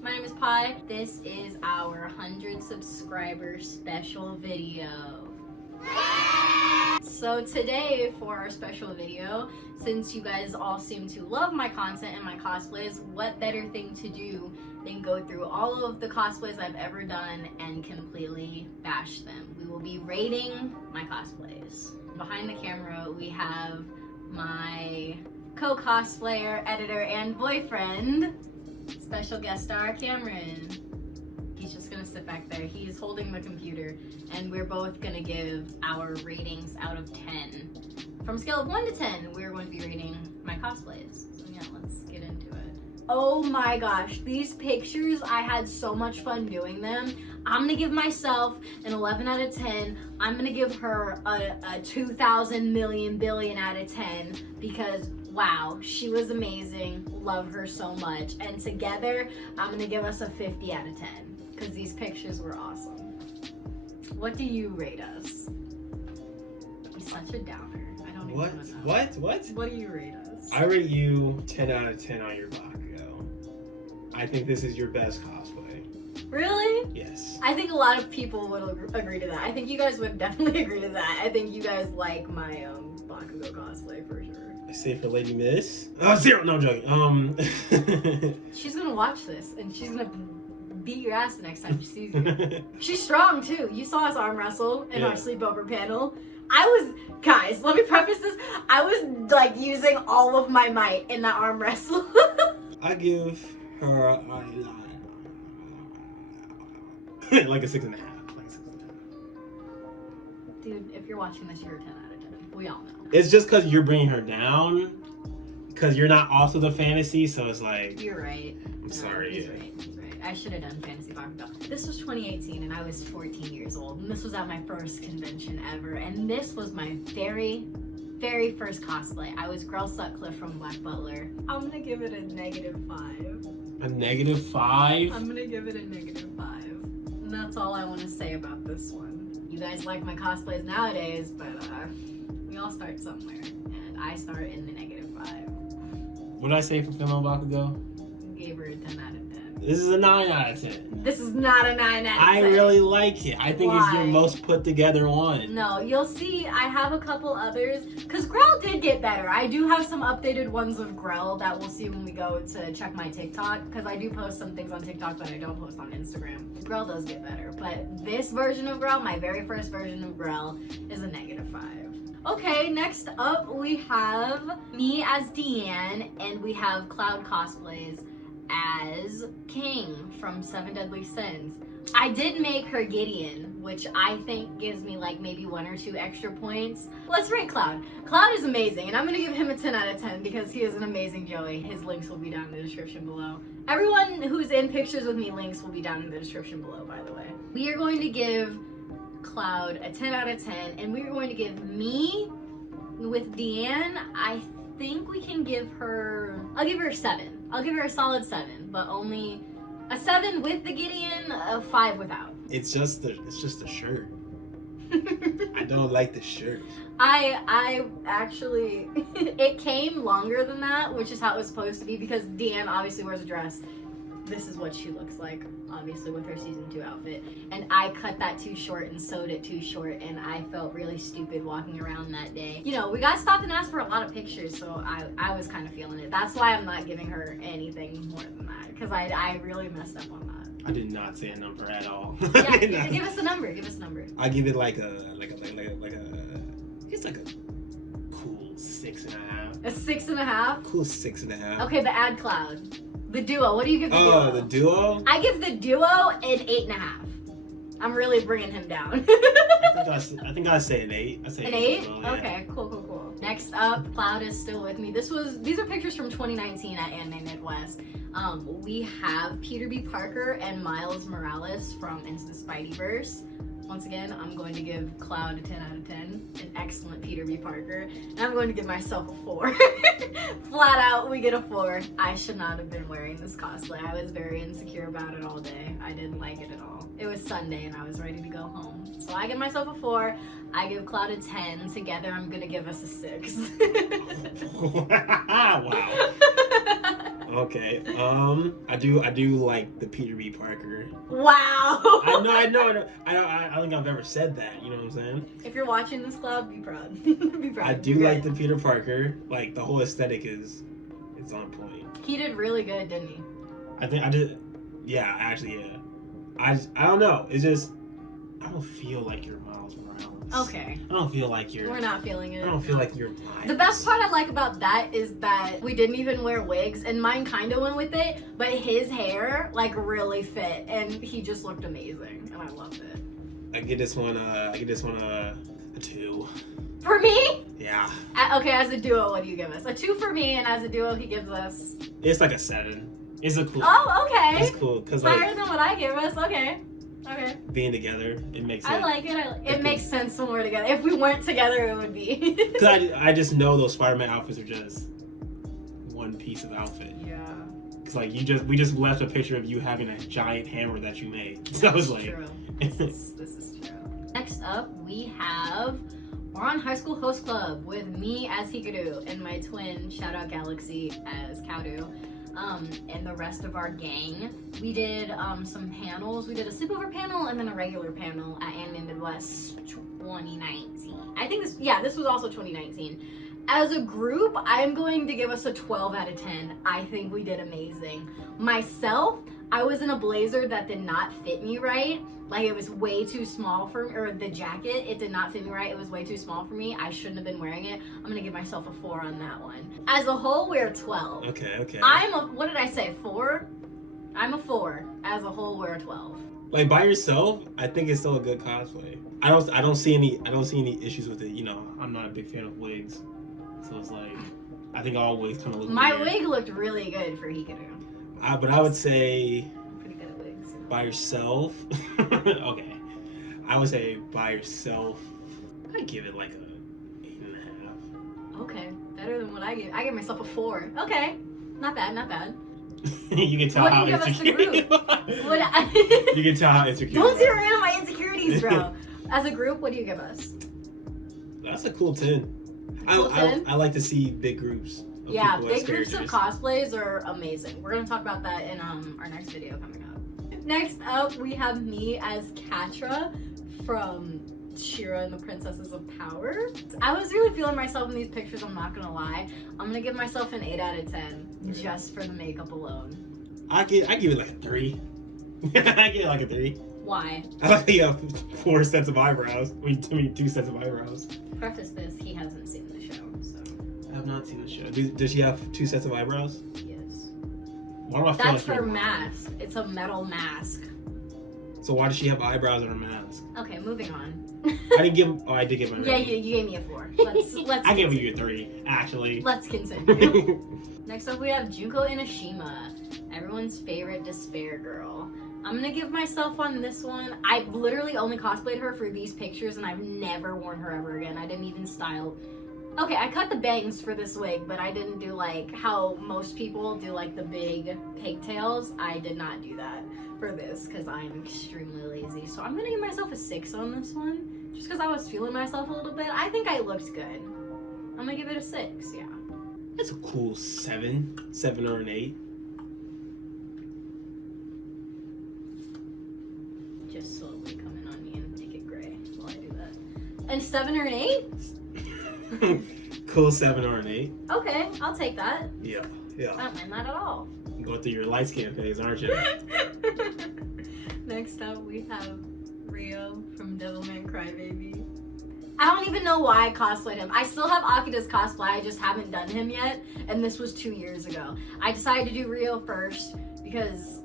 My name is Pie. This is our 100 subscriber special video. So today for our special video, since you guys all seem to love my content and my cosplays, what better thing to do than go through all of the cosplays I've ever done and completely bash them. We will be rating my cosplays. Behind the camera we have my co-cosplayer, editor, and boyfriend, special guest star Cameron. He's just gonna sit back there. He's holding the computer, and we're both gonna give our ratings out of 10. From a scale of 1 to 10, we're going to be rating my cosplays. So yeah, let's get into it. Oh my gosh, these pictures, I had so much fun doing them. I'm gonna give myself an 11 out of 10. I'm gonna give her a 2,000 million billion out of 10 because wow, she was amazing. Love her so much. And together, I'm gonna give us a 50 out of 10 because these pictures were awesome. What do you rate us? He's such a downer. I don't even know. What do you rate us? I rate you 10 out of 10 on your Bakugo. I think this is your best cosplay. Really? Yes. I think a lot of people would agree to that. I think you guys would definitely agree to that. I think you guys like my Bakugo cosplay for sure. I say for LadyMiss. Oh, 0. No, I'm joking. She's gonna watch this and she's gonna beat your ass the next time she sees you. She's strong too. You saw us arm wrestle in our sleepover panel. Guys, let me preface this. I was like using all of my might in that arm wrestle. I give her like a 6.5. Dude, if you're watching this, you're a 10 out of 10. We all know. It's just because you're bringing her down, because you're not also the fantasy, so it's like... You're right. I'm sorry. He's right. I should have done Fantasy Bakugo. This was 2018 and I was 14 years old. And this was at my first convention ever. And this was my very first cosplay. I was Girl Sutcliffe from Black Butler. I'm gonna give it a -5. A -5? I'm gonna give it a -5. And that's all I want to say about this one. You guys like my cosplays nowadays, but we all start somewhere. And I start in the -5. What did I say for Female Bakugo? Gave her a 10 out of 10. This is a 9 out of 10. This is not a 9 out of 10. I really like it. I think it's your most put together one. No, you'll see I have a couple others. Because Grell did get better. I do have some updated ones of Grell that we'll see when we go to check my TikTok. Because I do post some things on TikTok that I don't post on Instagram. Grell does get better. But this version of Grell, my very first version of Grell, is a -5. Okay, next up we have me as Deanne. And we have KookyKoiKos as King from 7 Deadly Sins. I did make her Gideon, which I think gives me like maybe 1 or 2 extra points. Let's rate Cloud. Cloud is amazing, and I'm gonna give him a 10 out of 10 because he is an amazing Joey. His links will be down in the description below. Everyone who's in pictures with me, links will be down in the description below, by the way. We are going to give Cloud a 10 out of 10, and we are going to give me with Deanne, I think we can give her, I'll give her a 7. I'll give her a solid 7, but only a 7 with the Gideon, a 5 without. It's just the shirt. I don't like the shirt. I actually, it came longer than that, which is how it was supposed to be because Deanne obviously wears a dress. This is what she looks like, obviously, with her season 2 outfit. And I cut that too short and sewed it too short, and I felt really stupid walking around that day. You know, we got stopped and asked for a lot of pictures, so I was kind of feeling it. That's why I'm not giving her anything more than that, because I really messed up on that. I did not say a number at all. Yeah, give us a number. Give us a number. I give it like a it's like a cool 6.5. A 6.5? Cool 6.5. Okay, but add Cloud. The duo. What do you give the duo? Oh, the duo? I give the duo an 8.5. I'm really bringing him down. I think I say an 8. I say an 8? Well, yeah. Okay, cool. Next up, Cloud is still with me. These are pictures from 2019 at Anime Midwest. We have Peter B. Parker and Miles Morales from Into the Spideyverse. Once again, I'm going to give Cloud a 10 out of 10. An excellent Peter B. Parker. And I'm going to give myself a 4. Flat out, we get a 4. I should not have been wearing this cosplay. I was very insecure about it all day. I didn't like it at all. It was Sunday and I was ready to go home. So I give myself a 4. I give Cloud a 10. Together, I'm going to give us a 6. Wow. Okay. I do like the Peter B. Parker. Wow. I know. I don't think I've ever said that. You know what I'm saying? If you're watching this, Cloud, be proud. Be proud. I do like the Peter Parker. Like the whole aesthetic it's on point. He did really good, didn't he? I think I did. Yeah, actually, yeah. I don't know. It's just I don't feel like you're Miles Morales. Okay. I don't feel like you're. We're not feeling it. I don't feel like you're Miles. The best part I like about that is that we didn't even wear wigs, and mine kind of went with it, but his hair like really fit, and he just looked amazing, and I loved it. I give this one a 2. For me? Yeah. Okay, as a duo, what do you give us? A 2 for me, and as a duo, he gives us. It's like a 7. It's a cool. Oh, okay. It's cool because Higher like than what I give us. Okay. Okay. being together, it makes. I like it. It makes sense when we're together. If we weren't together, it would be. Because I just know those Spider-Man outfits are just one piece of outfit. Yeah. It's like we just left a picture of you having a giant hammer that you made. So I was like, True. This is true. Next up, we're on High School Host Club with me as Hikaru and my twin Shoutout Galaxy as Kaudu. And the rest of our gang. We did some panels. We did a sleepover panel and then a regular panel at Anime Midwest 2019. I think this was also 2019. As a group, I'm going to give us a 12 out of 10. I think we did amazing. Myself, I was in a blazer that did not fit me right. Like it was way too small or the jacket, it did not fit me right. It was way too small for me. I shouldn't have been wearing it. I'm gonna give myself a 4 on that one. As a whole, we're 12. Okay. What did I say, 4? I'm a 4. As a whole, we're 12. Like by yourself, I think it's still a good cosplay. I don't see any issues with it. You know, I'm not a big fan of wigs, so it's like I think all wigs kind of look. My weird. wig looked really good for Hikaru. But I would say I'm pretty good at wigs. by yourself. Okay, I would say by yourself. I give it like a 8.5. Okay, better than what I give. I give myself a 4. Okay, not bad. You can tell What do how you give us the insecure. What You can tell how insecure. Don't zero in on my insecurities, bro. As a group, what do you give us? That's a cool 10. Cool 10? I like to see big groups. Of Yeah, people as big groups of characters. cosplays are amazing. We're gonna talk about that in our next video coming up. Next up, we have me as Katra from Shira and the Princesses of Power. I was really feeling myself in these pictures, I'm not gonna lie. I'm gonna give myself an 8 out of 10 just for the makeup alone. I give it like a 3. I give it like a 3. Why? I like you have 4 sets of eyebrows. I mean 2 sets of eyebrows. Preface this, he hasn't seen the show, so. I have not seen the show. Does she have 2 sets of eyebrows? Yes. Why do I feel That's like her you're- mask. It's a metal mask. So why does she have eyebrows on her mask? Okay, moving on. I did give my Yeah, rating. you gave me a 4. Let's I gave you a 3, actually. Let's continue. Next up, we have Junko Inashima, everyone's favorite despair girl. I'm gonna give myself on this one. I literally only cosplayed her for these pictures, and I've never worn her ever again. I didn't even style. Okay, I cut the bangs for this wig, but I didn't do like how most people do, like the big pigtails. I did not do that for this because I'm extremely lazy. So I'm gonna give myself a 6 on this one, just because I was feeling myself a little bit. I think I looked good. I'm gonna give it a 6. Yeah. It's a cool 7 or an 8. Just slowly coming on me and make it gray while I do that. And 7 or an 8? Cool 7 or an 8. Okay, I'll take that. Yeah. I don't mind that at all. You go through your light skin phase, aren't you? Next up, we have Rio from Devilman Crybaby. I don't even know why I cosplayed him. I still have Akida's cosplay, I just haven't done him yet, and this was 2 years ago. I decided to do Rio first because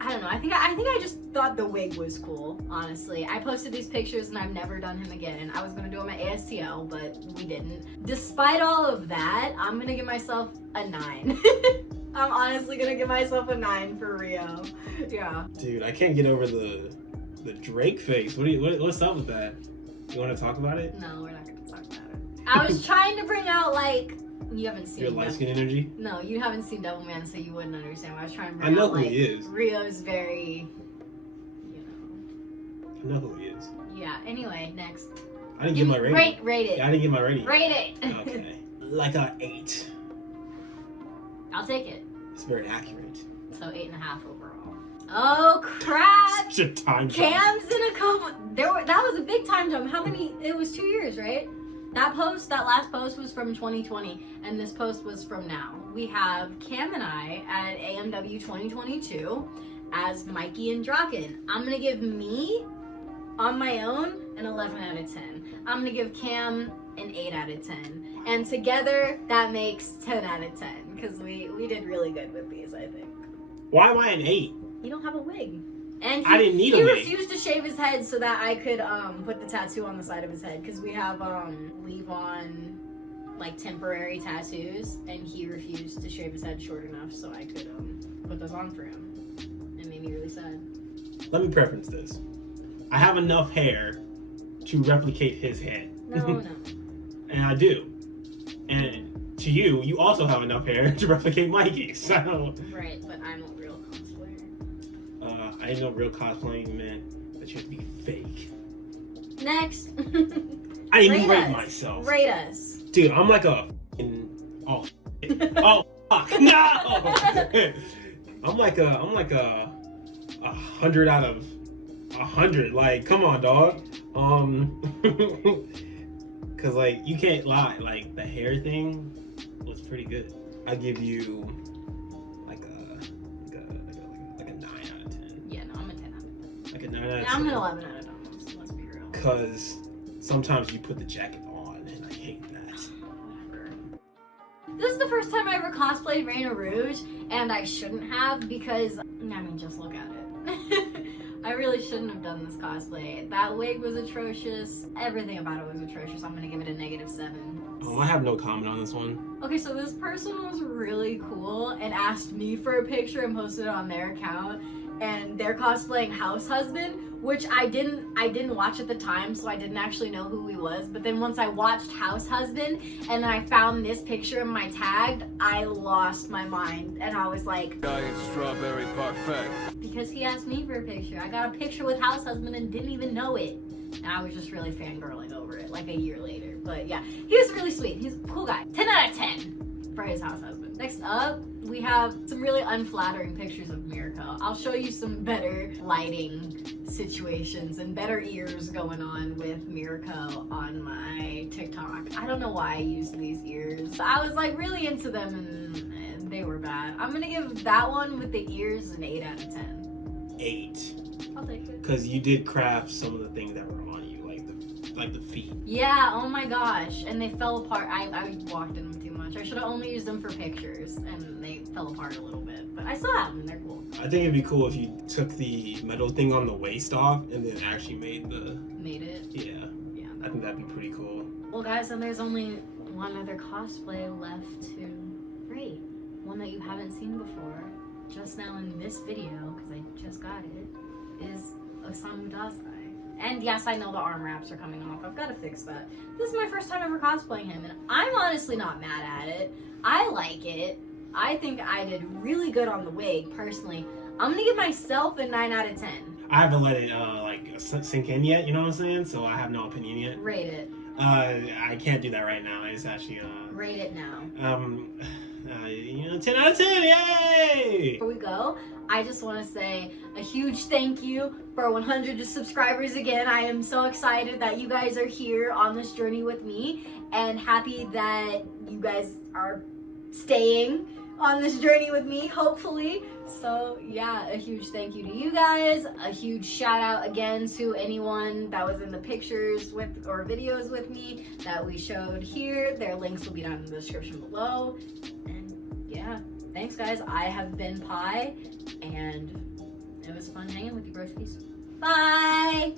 I don't know. I think I just thought the wig was cool, honestly. I posted these pictures and I've never done him again. I was gonna do him at ASTL, but we didn't. Despite all of that, I'm gonna give myself a 9. I'm honestly gonna give myself a 9 for Rio. Yeah. Dude, I can't get over the Drake face. What's up with that? You want to talk about it? No, we're not gonna talk about it. I was trying to bring out like you haven't seen Your light skin energy? No, you haven't seen Devilman, so you wouldn't understand what I was trying to bring I know out. who Like, he is. Rio's very, I know who he is. Yeah. Anyway, next. I didn't give my rating. Rate it. Yeah, I didn't give my rating. Rate it. Okay. Like a 8. I'll take it. It's very accurate. So 8.5 overall. Oh crap! Such a time jump. Cam's in a couple. That was a big time jump. How many? It was 2 years, right? That last post was from 2020, and this post was from now. We have Cam and I at AMW 2022 as Mikey and Draken. I'm gonna give me, on my own, an 11 out of 10. I'm gonna give Cam an 8 out of 10. And together, that makes 10 out of 10, because we did really good with these, I think. Why am I an 8? You don't have a wig. And I didn't need a wig. wig. He refused to shave his head so that I could put the tattoo on the side of his head, because we have leave on like temporary tattoos, and he refused to shave his head short enough so I could put those on for him. It made me really sad. Let me preference this. I have enough hair to replicate his head. No. And I do. And to you, you also have enough hair to replicate Mikey's. So. Right, but I'm a real cosplayer. I didn't know real cosplaying meant that you have to be fake. Next. I didn't even rate myself. Rate us. Dude, I'm like a oh shit. Oh fuck no. I'm like a 100 out of 100. Like, come on, dog. Cause like you can't lie. Like the hair thing was pretty good. I give you like a 9 out of 10. Yeah, no, I'm a 10 out of 10. Like a 9 out of 10. I'm an 11 out of 10. Let's be real. Cause sometimes you put the jacket on, and I hate that. Whatever. This is the first time I ever cosplayed Reina Rouge, and I shouldn't have, because, I mean, just look at it. I really shouldn't have done this cosplay. That wig was atrocious. Everything about it was atrocious. I'm gonna give it a -7. Oh, I have no comment on this one. Okay, so this person was really cool and asked me for a picture and posted it on their account. And they're cosplaying House Husband, which I didn't watch at the time, so I didn't actually know who he was. But then once I watched House Husband and then I found this picture in my tagged, I lost my mind. And I was like, Giant strawberry parfait. because he asked me for a picture. I got a picture with House Husband and didn't even know it. And I was just really fangirling over it, like a year later. But yeah, he was really sweet. He's a cool guy. 10 out of 10 for his House Husband. Next up, we have some really unflattering pictures of Mirko. I'll show you some better lighting situations and better ears going on with Mirko on my TikTok. I don't know why I used these ears. I was like really into them and they were bad. I'm gonna give that one with the ears an 8 out of 10. 8. I'll take it. Because you did craft some of the things that were on you, like the feet. Yeah, oh my gosh. And they fell apart. I walked in them too much. I should have only used them for pictures and they fell apart a little bit. But I still have them, they're cool. I think it'd be cool if you took the metal thing on the waist off and then actually made it? Yeah. Yeah. I think that'd be pretty cool. Well guys, and there's only one other cosplay left to rate. One that you haven't seen before. Just now in this video, because I just got it, is Osamu Dazai. And yes, I know the arm wraps are coming off. I've got to fix that. This is my first time ever cosplaying him, and I'm honestly not mad at it. I like it. I think I did really good on the wig, personally. I'm gonna give myself a 9 out of 10. I haven't let it sink in yet, you know what I'm saying? So I have no opinion yet. Rate it. I can't do that right now. It's actually Rate it now. 10 out of 10, yay! Before we go, I just want to say a huge thank you for 100 subscribers again. I am so excited that you guys are here on this journey with me and happy that you guys are staying on this journey with me, hopefully. So yeah, a huge thank you to you guys. A huge shout out again to anyone that was in the pictures with or videos with me that we showed here. Their links will be down in the description below. And yeah, thanks guys. I have been Pie and it was fun hanging with you broskies. Bye!